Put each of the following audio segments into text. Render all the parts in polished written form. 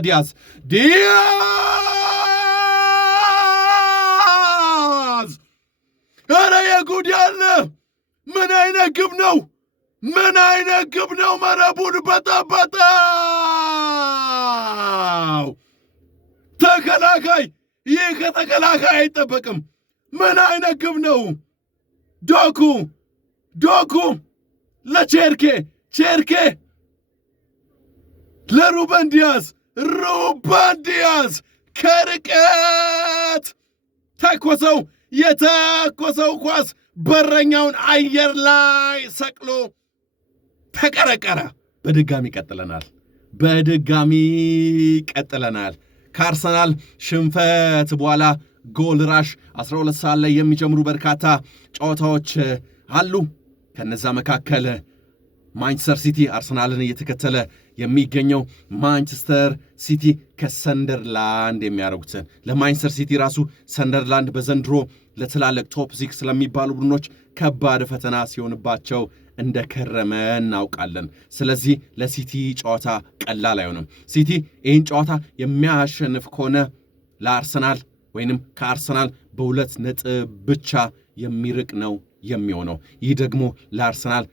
ዲያዝ ኧረ የጉድ ያለ ምን አይነት ግብ ነው! ምን አይነት ግብ ነው! መረቡን በጠበጠው። ተከላካይ ይህ ከተከላካይ አይጠበቅም። ምን አይነት ግብ ነው! ዶኩ ለቼርኬ ለሩበን ዲያዝ ከርቀት ተኮሰው። የተኮሰው ኳስ በረኛውን አየር ላይ ሰቅሎ ተቀረቀረ። በድጋሚ ቀጥለናል። ከአርሰናል ሽንፈት በኋላ ጎል ራሽ 12 ሰዓት ላይ የሚጀምሩ በርካታ ጨዋታዎች አሉ። ከነዛ መካከል ማንቸስተር ሲቲ አርሰናልን እየተከተለ የሚገኘው ማንቸስተር ሲቲ ከሰንደርላንድ የሚያደርጉትን ለማንቸስተር ሲቲ ራሱ ሰንደርላንድ በዘንድሮ ለትላልቅ ቶፕ 6 ስለሚባሉ ቡድኖች ከባድ ፈተና ሲሆንባቸው እንደከረመ እናውቃለን። ስለዚህ ለሲቲ ጨዋታ ቀላል አይሆንም። ሲቲ ይህን ጨዋታ የሚያሸንፍ ከሆነ ለአርሰናል ወይንም ከአርሰናል በ2 ነጥብ ብቻ የሚርቅ ነው የሚሆነው። ይህ ደግሞ ለአርሰናል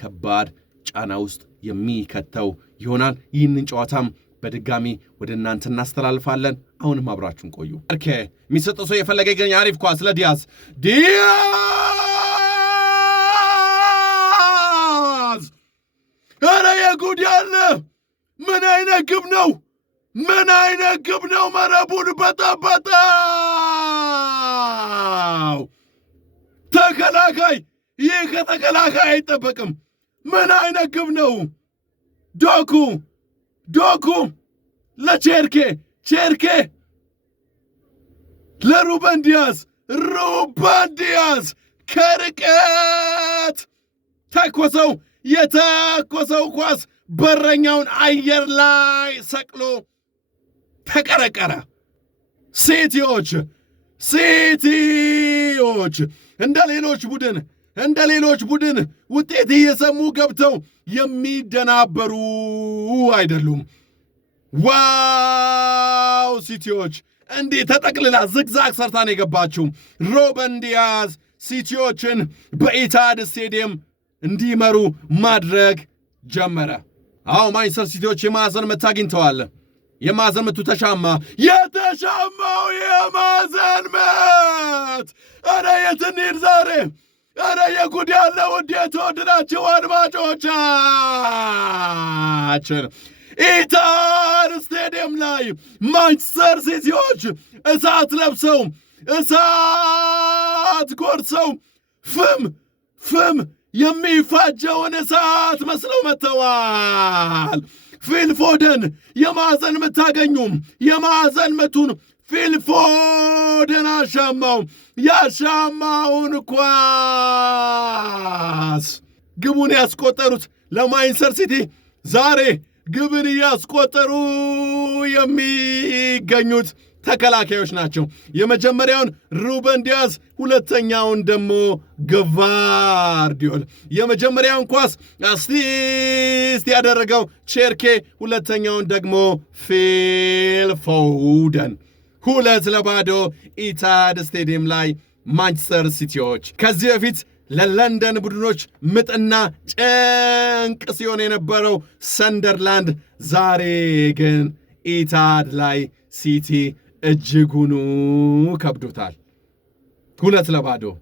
ከባድ ጫና ውስጥ የሚከተው ይሆናል። ይህንን ጨዋታም በድጋሚ ወደ እናንተ እናስተላልፋለን። አሁንም አብራችሁን ቆዩ። የሚሰጠው ሰው የፈለገ ይገኝ። አሪፍ ኳስ ለዲያዝ ኧረ የጉድ ያለ ምን አይነት ግብ ነው! ምን አይነት ግብ ነው! መረቡን በጠበጠው። ተከላካይ ይህ ከተከላካይ አይጠበቅም። ምን አይነት ግብ ነው! ዶኩ ለቼርኬ ለሩበን ዲያዝ ከርቀት ተኮሰው። የተኮሰው ኳስ በረኛውን አየር ላይ ሰቅሎ ተቀረቀረ። ሲቲዎች እንደ ሌሎች ቡድን ውጤት እየሰሙ ገብተው የሚደናበሩ አይደሉም። ዋው! ሲቲዎች እንዲህ ተጠቅልላ ዝግዛግ ሰርታን የገባችው ሩበን ዲያዝ ሲቲዎችን በኢታድ ስቴዲየም እንዲመሩ ማድረግ ጀመረ። ማንቸስተር ሲቲዎች የማዕዘን ምት አግኝተዋል። የማዕዘን ምቱ ተሻማ። የተሻማው የማዕዘን ምት! ኧረ የት እንሂድ ዛሬ! ኧረ የጉድ ያለ ውድ የተወደዳችሁ አድማጮቻችን ኢታድ ስቴዲየም ላይ ማንቸስተር ሲቲዎች እሳት ለብሰው እሳት ጎርሰው ፍም የሚፋጀውን እሳት መስለው መጥተዋል። ፊል ፎደን የማዕዘን ምት አገኙም። የማዕዘን ምቱን ፊል ፎደን አሻማው። ያሻማውን ኳስ ግቡን ያስቆጠሩት ለማንቸስተር ሲቲ ዛሬ ግብን እያስቆጠሩ የሚገኙት ተከላካዮች ናቸው። የመጀመሪያውን ሩበን ዲያዝ፣ ሁለተኛውን ደግሞ ግቫርዲዮል። የመጀመሪያውን ኳስ አሲስት ያደረገው ቼርኬ፣ ሁለተኛውን ደግሞ ፊል ፎደን። 2-0 ኢታድ ስቴዲየም ላይ ማንቸስተር ሲቲዎች። ከዚህ በፊት ለለንደን ቡድኖች ምጥና ጭንቅ ሲሆን የነበረው ሰንደርላንድ ዛሬ ግን ኢታድ ላይ ሲቲ እጅጉኑ ከብዶታል። 2-0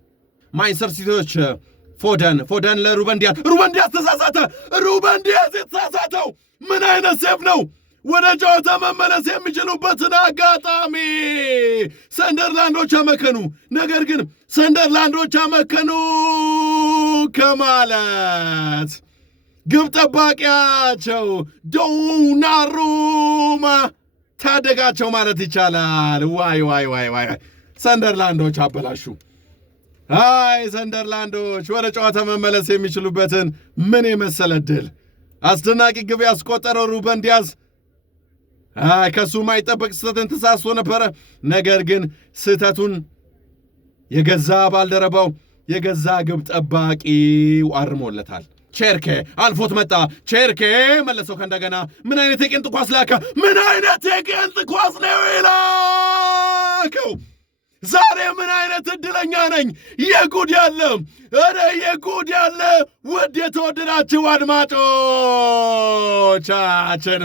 ማንቸስተር ሲቲዎች። ፎደን ለሩበን ዲያዝ ተሳሳተ። ሩበን ዲያዝ የተሳሳተው ምን አይነት ሴፍ ነው! ወደ ጨዋታ መመለስ የሚችሉበትን አጋጣሚ ሰንደርላንዶች አመከኑ። ነገር ግን ሰንደርላንዶች አመከኑ ከማለት ግብ ጠባቂያቸው ዶናሩማ ታደጋቸው ማለት ይቻላል። ዋይ ሰንደርላንዶች አበላሹ። ሰንደርላንዶች ወደ ጨዋታ መመለስ የሚችሉበትን ምን የመሰለ ድል! አስደናቂ ግብ ያስቆጠረው ሩበን ዲያዝ ከሱ ማይጠበቅ ስህተትን ተሳስቶ ነበረ። ነገር ግን ስህተቱን የገዛ ባልደረባው የገዛ ግብ ጠባቂው አርሞለታል። ቼርኬ አልፎት መጣ። ቼርኬ መለሰው ከእንደገና። ምን አይነት የቄንጥ ኳስ ላከ! ምን አይነት የቄንጥ ኳስ ነው የላከው! ዛሬ ምን አይነት እድለኛ ነኝ! የጉድ ያለ እረ የጉድ ያለ! ውድ የተወደዳችሁ አድማጮቻችን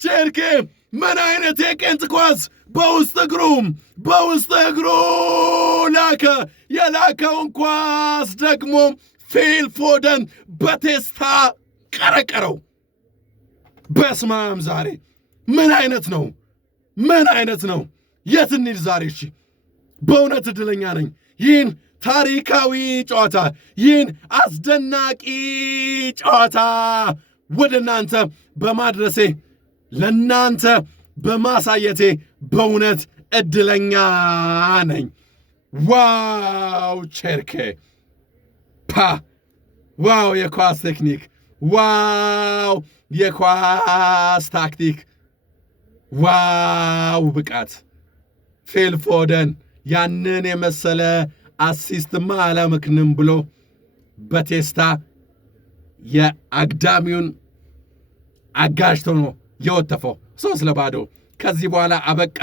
ቼርኬ ምን አይነት የቄንጥ ኳስ በውስጥ እግሩ ላከ። የላከውን ኳስ ደግሞ ፊል ፎደን በቴስታ ቀረቀረው። በስማም ዛሬ ምን አይነት ነው? የት እንሂድ ዛሬ? እሺ በእውነት እድለኛ ነኝ ይህን ታሪካዊ ጨዋታ፣ ይህን አስደናቂ ጨዋታ ወደ እናንተ በማድረሴ ለእናንተ በማሳየቴ በእውነት እድለኛ ነኝ። ዋው ቼርኬ! ዋው የኳስ ቴክኒክ! ዋው የኳስ ታክቲክ! ዋው ብቃት! ፊል ፎደን ያንን የመሰለ አሲስትማ አላመክንም ብሎ በቴስታ የአግዳሚውን አጋጅቶ ነው የወተፈው 3-0። ከዚህ በኋላ አበቃ፣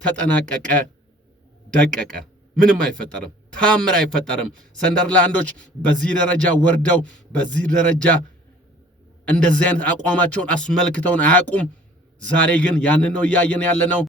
ተጠናቀቀ፣ ደቀቀ። ምንም አይፈጠርም፣ ታምር አይፈጠርም። ሰንደርላንዶች በዚህ ደረጃ ወርደው በዚህ ደረጃ እንደዚህ አይነት አቋማቸውን አስመልክተውን አያውቁም። ዛሬ ግን ያንን ነው እያየን ያለነው።